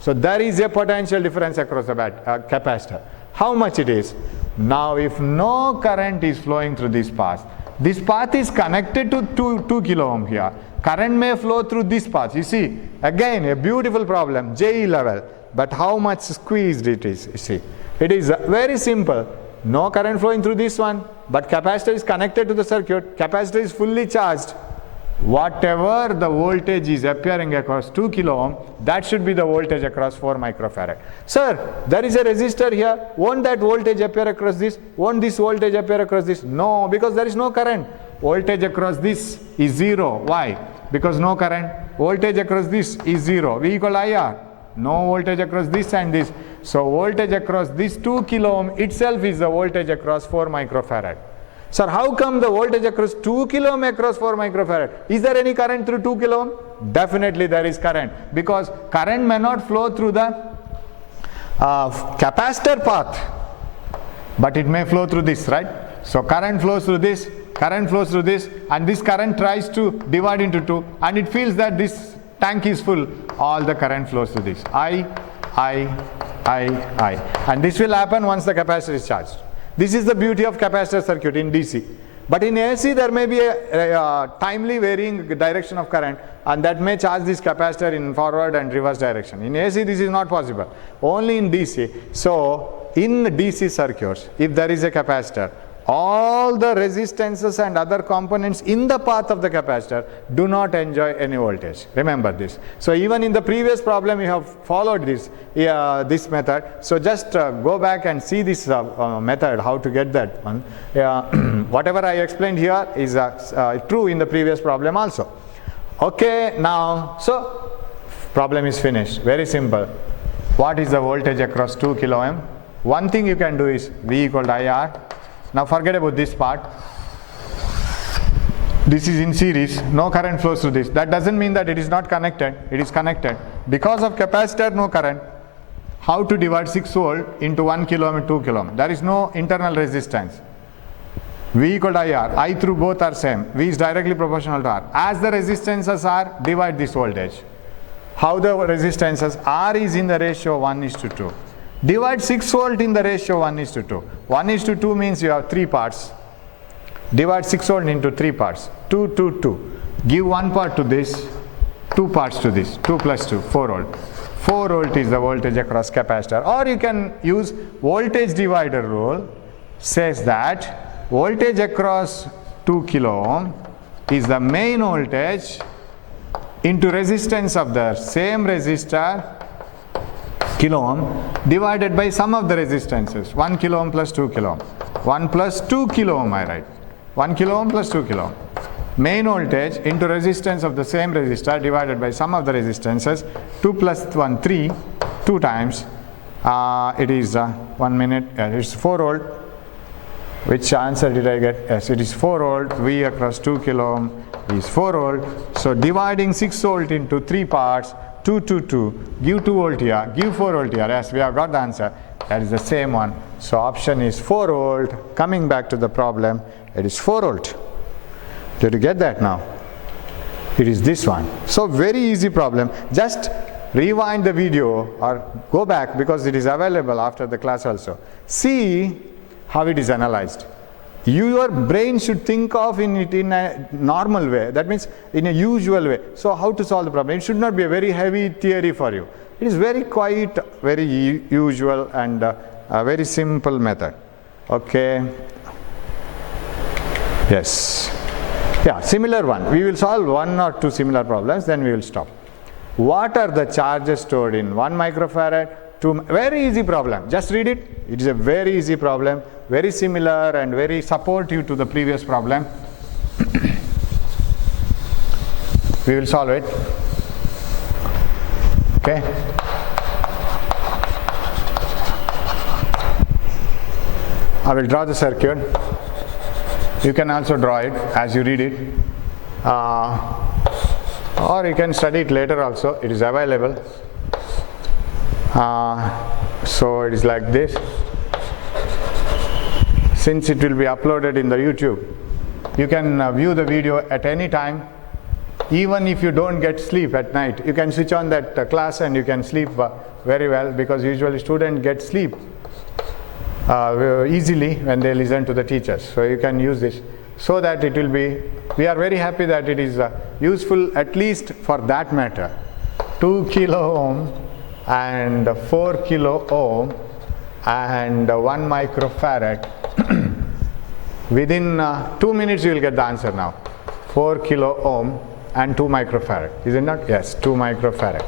So, there is a potential difference across the capacitor. How much it is? Now, if no current is flowing through this path is connected to 2 kilo ohm here. Current may flow through this path. You see, again, a beautiful problem, JE level. But how much squeezed it is, you see. It is very simple. No current flowing through this one, but capacitor is connected to the circuit. Capacitor is fully charged. Whatever the voltage is appearing across 2 kilo ohm, that should be the voltage across 4 microfarad. Sir, there is a resistor here. Won't that voltage appear across this? Won't this voltage appear across this? No, because there is no current. Voltage across this is 0. Why? Because no current. Voltage across this is 0. V equal IR. No voltage across this and this. So voltage across this 2 kilo ohm itself is the voltage across 4 microfarad. Sir, how come the voltage across 2 kilo ohm across 4 microfarad? Is there any current through 2 kilo ohm? Definitely there is current, because current may not flow through the capacitor path, but it may flow through this, right? So current flows through this, current flows through this, and this current tries to divide into 2, and it feels that this tank is full. All the current flows through this. I. And this will happen once the capacitor is charged. This is the beauty of capacitor circuit in DC. But in AC there may be a timely varying direction of current, and that may charge this capacitor in forward and reverse direction. In AC this is not possible, only in DC. So in DC circuits, if there is a capacitor, all the resistances and other components in the path of the capacitor do not enjoy any voltage. Remember this. So even in the previous problem you have followed this method. So just go back and see this method, how to get that one. Whatever I explained here is true in the previous problem also. Okay, now, so problem is finished. Very simple. What is the voltage across 2 kilo ohm? One thing you can do is V equal to IR. Now forget about this part. This is in series, no current flows through this. That doesn't mean that it is not connected, it is connected. Because of capacitor, no current. How to divide 6 volt into 1 kilo ohm and 2 kilo ohm? There is no internal resistance. V equal to IR, I through both are same. V is directly proportional to R. As the resistances are, divide this voltage. How the resistances? R is in the ratio 1:2. Divide 6 volt in the ratio 1:2. 1:2 means you have 3 parts. Divide 6 volt into 3 parts. 2, 2, 2. Give 1 part to this, 2 parts to this. 2 plus 2, 4 volt. 4 volt is the voltage across capacitor. Or you can use voltage divider rule. Says that voltage across 2 kilo ohm is the main voltage into resistance of the same resistor kilo ohm divided by sum of the resistances 1 kilo ohm plus 2 kilo ohm. 1 plus 2 kilo ohm I write. 1 kilo ohm plus 2 kilo ohm. Main voltage into resistance of the same resistor divided by sum of the resistances. 2 plus 1, 3, 2 times. It is 1 minute, it's 4 volt. Which answer did I get? Yes, it is 4 volt. V across 2 kilo ohm is 4 volt. So dividing 6 volt into 3 parts, 2, 2, 2, give 2 volt here, give 4 volt here. Yes, we have got the answer. That is the same one. So option is 4 volt. Coming back to the problem, it is 4 volt. Did you get that now? It is this one. So very easy problem. Just rewind the video or go back because it is available after the class also. See how it is analyzed. Your brain should think of it in a normal way. That means in a usual way. So how to solve the problem? It should not be a very heavy theory for you. It is very quiet, very usual and a very simple method. Okay. Yes. Yeah, similar one. We will solve 1 or 2 similar problems, then we will stop. What are the charges stored in 1 microfarad? Very easy problem. Just read it. It is a very easy problem, very similar and very supportive to the previous problem. We will solve it. Okay. I will draw the circuit. You can also draw it as you read it. Or you can study it later also. It is available. So it is like this. Since it will be uploaded in the YouTube, you can view the video at any time. Even if you don't get sleep at night, you can switch on that class and you can sleep very well, because usually students get sleep easily when they listen to the teachers. So you can use this, so that it will be, we are very happy that it is useful, at least for that matter. 2 kilo ohm and 4 kilo ohm and 1 microfarad. Within 2 minutes you will get the answer now. 4 kilo ohm and 2 microfarad. Is it not? Yes, 2 microfarad.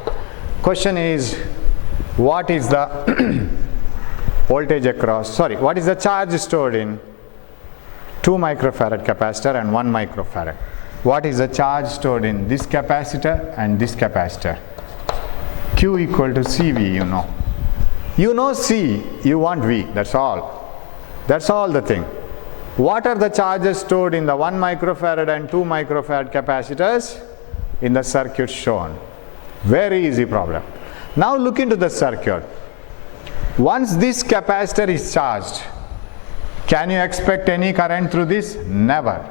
Question is, what is the voltage across, what is the charge stored in 2 microfarad capacitor and 1 microfarad? What is the charge stored in this capacitor and this capacitor? Q equal to CV, you know. You know C, you want V, that's all. That's all the thing. What are the charges stored in the 1 microfarad and 2 microfarad capacitors? In the circuit shown. Very easy problem. Now look into the circuit. Once this capacitor is charged, can you expect any current through this? Never,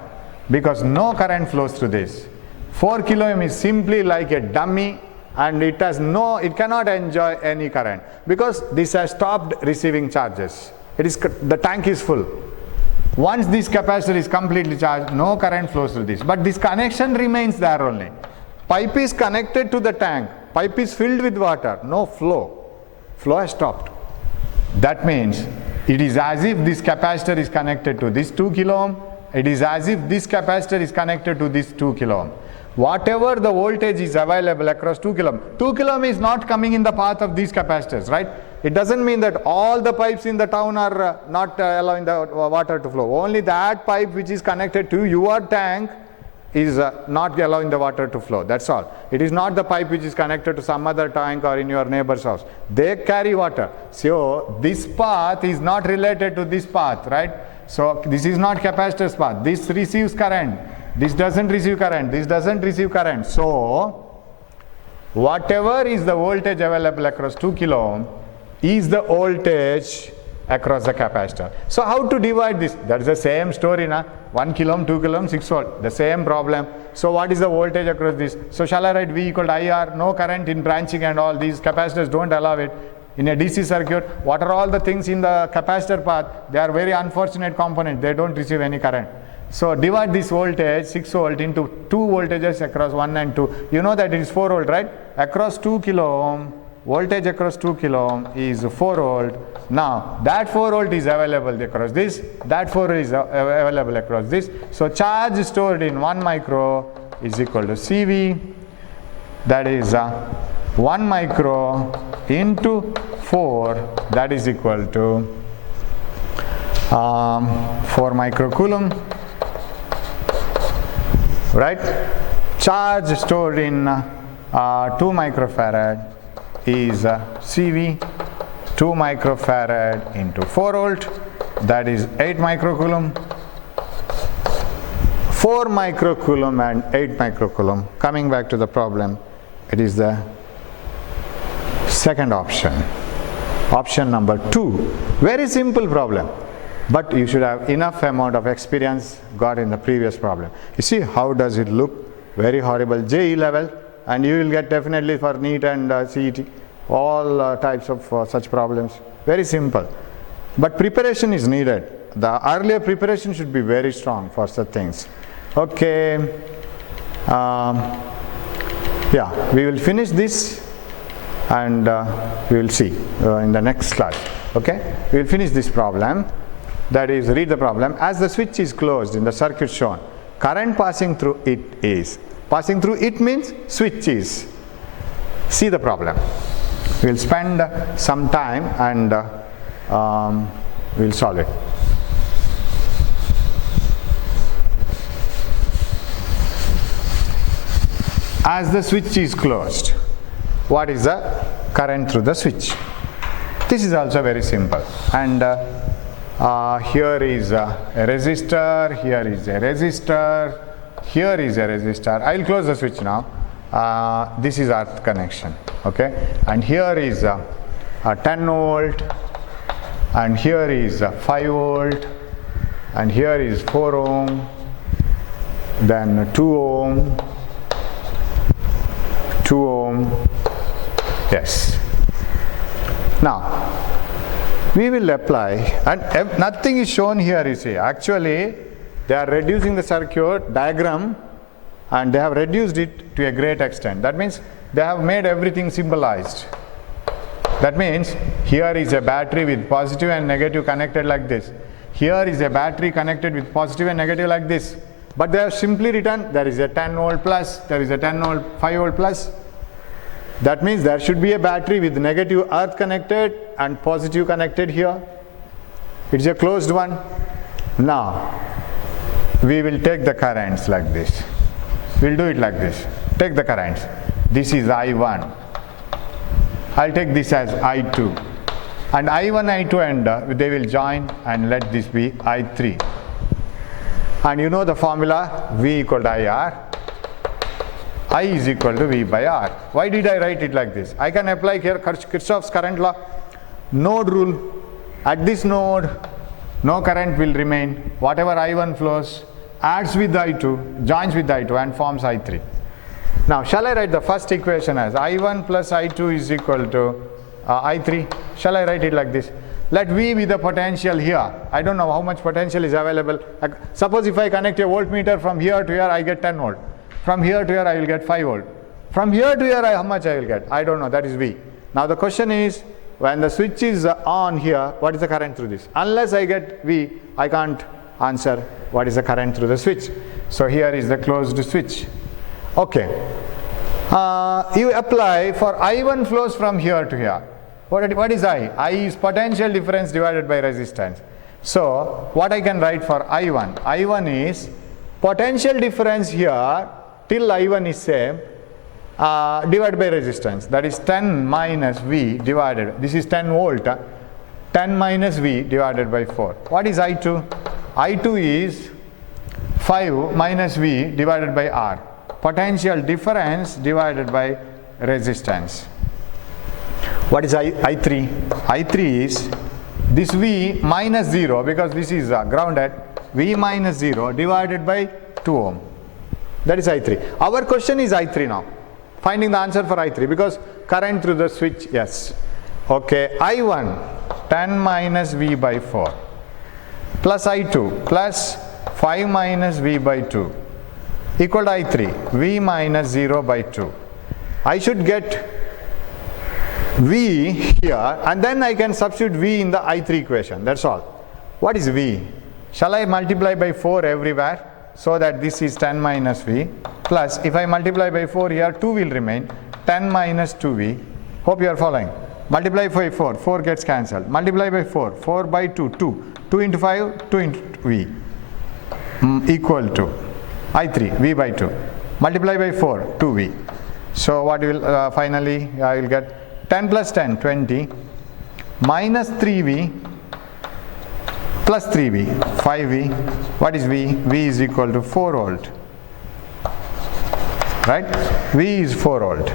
because no current flows through this. 4 kilo ohm is simply like a dummy, and it cannot enjoy any current, because this has stopped receiving charges. The tank is full. Once this capacitor is completely charged, no current flows through this, but this connection remains there only. Pipe is connected to the tank, pipe is filled with water, no flow. Flow has stopped. That means it is as if this capacitor is connected to this 2 kilo ohm, it is as if this capacitor is connected to this 2 kilo ohm. Whatever the voltage is available across 2 kilo ohm, 2 kilo ohm is not coming in the path of these capacitors, right? It doesn't mean that all the pipes in the town are not allowing the water to flow. Only that pipe which is connected to your tank is not allowing the water to flow. That's all. It is not the pipe which is connected to some other tank or in your neighbor's house. They carry water. So this path is not related to this path, right? So this is not capacitor's path. This receives current. This doesn't receive current. This doesn't receive current. So whatever is the voltage available across 2 kilo ohm is the voltage across the capacitor. So how to divide this? That is the same story, na? 1 kilo ohm, 2 kilo ohm, 6 volt, the same problem. So what is the voltage across this? So shall I write V equal to IR? No current in branching and all these capacitors don't allow it. In a DC circuit, what are all the things in the capacitor path? They are very unfortunate components. They don't receive any current. So divide this voltage, 6 volt, into 2 voltages across 1 and 2. You know that it is 4 volt, right? Across 2 kilo ohm, voltage across 2 kilo ohm is 4 volt. Now that 4 volt is available across this, that 4 is available across this. So charge stored in 1 micro is equal to CV, that is 1 micro into 4, that is equal to 4 microcoulomb, right? Charge stored in 2 microfarad is CV, 2 microfarad into 4 volt, that is 8 microcoulomb. 4 microcoulomb and 8 microcoulomb. Coming back to the problem, it is the second option. Option number 2. Very simple problem, but you should have enough amount of experience got in the previous problem. You see how does it look? Very horrible. JE level, and you will get definitely for NEET and CET all types of such problems. Very simple, but preparation is needed. The earlier preparation should be very strong for such things. Okay, yeah, we will finish this and we will see in the next class. Okay, we will finish this problem. That is, read the problem. As the switch is closed in the circuit shown, current passing through it is. Passing through it means switch is. See the problem. We will spend some time and we will solve it. As the switch is closed, what is the current through the switch? This is also very simple, and here is a resistor, here is a resistor, here is a resistor. I will close the switch now. This is earth connection, okay, and here is 10 volt, and here is 5 volt, and here is 4 ohm, then 2 ohm, 2 ohm, yes. Now, we will apply, and nothing is shown here, you see. Actually, they are reducing the circuit diagram, and they have reduced it to a great extent. That means they have made everything symbolized. That means here is a battery with positive and negative connected like this. Here is a battery connected with positive and negative like this. But they have simply written there is a 10 volt plus, there is a 10 volt, 5 volt plus. That means there should be a battery with negative earth connected and positive connected here. It's a closed one. Now, we will take the currents like this. We'll do it like this. Take the currents. This is I1. I'll take this as I2. And I1, I2 and they will join, and let this be I3. And you know the formula, V equal to IR. I is equal to V by R. Why did I write it like this? I can apply here Kirchhoff's current law. Node rule. At this node, no current will remain. Whatever I1 flows, adds with I2, joins with I2 and forms I3. Now, shall I write the first equation as I1 plus I2 is equal to I3? Shall I write it like this? Let V be the potential here. I don't know how much potential is available. Suppose if I connect a voltmeter from here to here, I get 10 volt. From here to here, I will get 5 volt. From here to here, how much I will get? I don't know. That is V. Now, the question is, when the switch is on here, what is the current through this? Unless I get V, I can't answer what is the current through the switch. So, here is the closed switch. Okay. You apply for I1 flows from here to here. What is I? I is potential difference divided by resistance. So, what I can write for I1? I1 is potential difference here till I1 is same divided by resistance. That is 10 minus V divided. This is 10 volt. 10 minus V divided by 4. What is I2? I2 is 5 minus V divided by R. Potential difference divided by resistance. What is I3? I3 is this V minus 0, because this is grounded, V minus 0 divided by 2 ohm. That is I3. Our question is I3 now. Finding the answer for I3, because current through the switch, yes. Okay, I1, 10 minus V by 4, plus I2, plus 5 minus V by 2, equal to I3, V minus 0 by 2. I should get V here, and then I can substitute V in the I3 equation. That's all. What is V? Shall I multiply by 4 everywhere? So that this is 10 minus V, plus if I multiply by 4 here, 2 will remain, 10 minus 2V. Hope you are following. Multiply by 4, 4 gets cancelled. Multiply by 4, 4 by 2, 2. 2 into 5, 2 into V, equal to I3, V by 2. Multiply by 4, 2V. So what will finally I will get 10 plus 10, 20, minus 3V, plus 3V, 5V. What is V? V is equal to 4 volt. Right? V is 4 volt.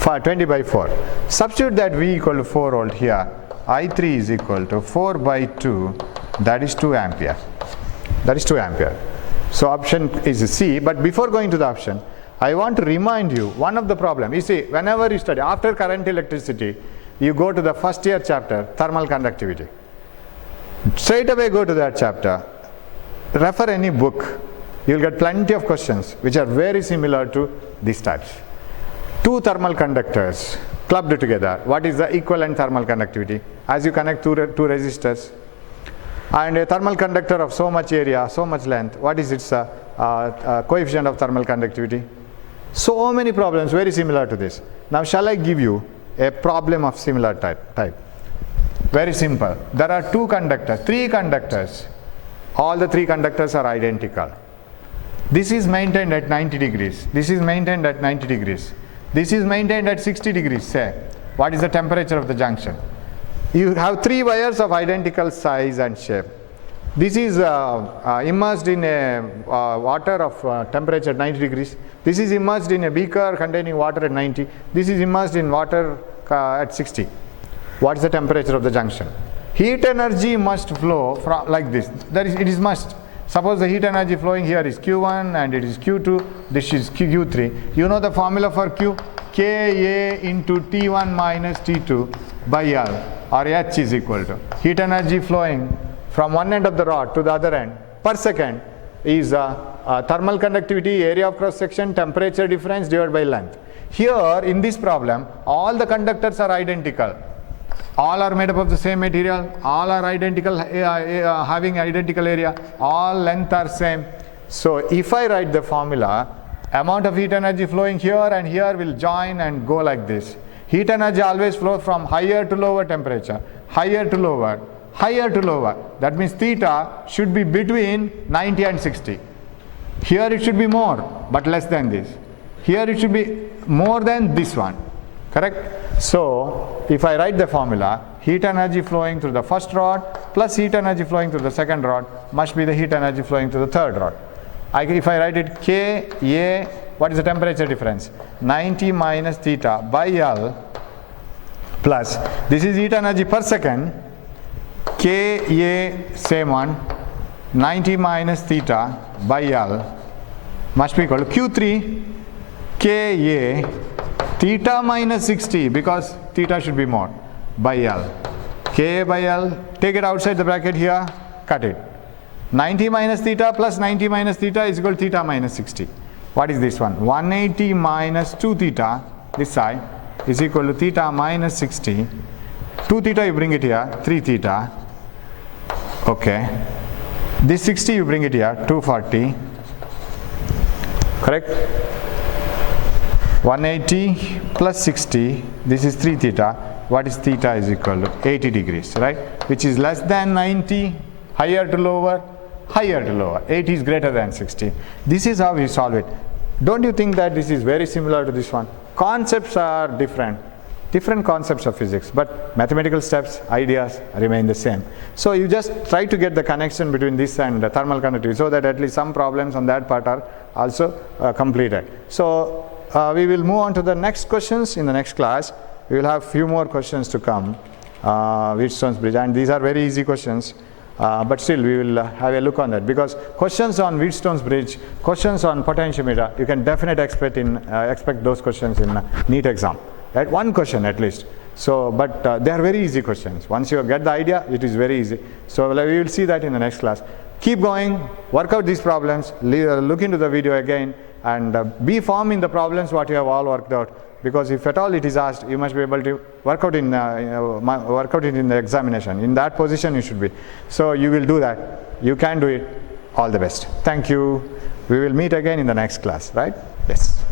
20 by 4. Substitute that V equal to 4 volt here. I3 is equal to 4 by 2. That is 2 ampere. That is 2 ampere. So option is C. But before going to the option, I want to remind you one of the problems. You see, whenever you study after current electricity, you go to the first year chapter, thermal conductivity. Straight away go to that chapter. Refer any book. You will get plenty of questions which are very similar to these types. Two thermal conductors clubbed together. What is the equivalent thermal conductivity? As you connect two resistors, and a thermal conductor of so much area, so much length, what is its coefficient of thermal conductivity? So many problems very similar to this. Now shall I give you a problem of similar type? Very simple. There are three conductors. All the three conductors are identical. This is maintained at 90 degrees. This is maintained at 90 degrees. This is maintained at 60 degrees, say. What is the temperature of the junction? You have three wires of identical size and shape. This is immersed in a water of temperature at 90 degrees. This is immersed in a beaker containing water at 90. This is immersed in water at 60. what is the temperature of the junction? Heat energy must flow from like this. It is must. Suppose the heat energy flowing here is Q1 and it is Q2, this is Q3. You know the formula for Q? Ka into T1 minus T2 by L, or H is equal to heat energy flowing from one end of the rod to the other end per second is thermal conductivity, area of cross section, temperature difference divided by length. Here in this problem, all the conductors are identical. All are made up of the same material, all are identical, having identical area, all length are same. So if I write the formula, amount of heat energy flowing here and here will join and go like this. Heat energy always flows from higher to lower temperature, higher to lower, higher to lower. That means theta should be between 90 and 60. Here it should be more, but less than this. Here it should be more than this one. Correct? So if I write the formula, heat energy flowing through the first rod plus heat energy flowing through the second rod must be the heat energy flowing through the third rod. If I write it Ka, what is the temperature difference? 90 minus theta by L plus, this is heat energy per second, Ka, same one, 90 minus theta by L must be equal to Q3 Ka theta minus 60, because theta should be more, by L. K by L, take it outside the bracket here, cut it. 90 minus theta plus 90 minus theta is equal to theta minus 60. What is this one? 180 minus 2 theta, this side, is equal to theta minus 60. 2 theta you bring it here, 3 theta. Okay. This 60 you bring it here, 240. Correct? 180 plus 60, this is 3 theta. What is theta is equal to 80 degrees, right? Which is less than 90, higher to lower, higher to lower. 80 is greater than 60. This is how we solve it. Don't you think that this is very similar to this one? Concepts are different concepts of physics, but mathematical steps, ideas remain the same. So you just try to get the connection between this and thermal conductivity, so that at least some problems on that part are also completed. So we will move on to the next questions in the next class. We will have few more questions to come, Wheatstone's bridge, and these are very easy questions, but still we will have a look on that, because questions on Wheatstone's bridge, questions on potentiometer, you can definitely expect those questions in NEET exam, right? One question at least. So, but they are very easy questions. Once you get the idea, it is very easy. So we will see that in the next class. Keep going, work out these problems, look into the video again, and be firm in the problems what you have all worked out, because if at all it is asked, you must be able to work out it in the examination. In that position you should be. So you will do that. You can do it. All the best. Thank you. We will meet again in the next class, right? Yes.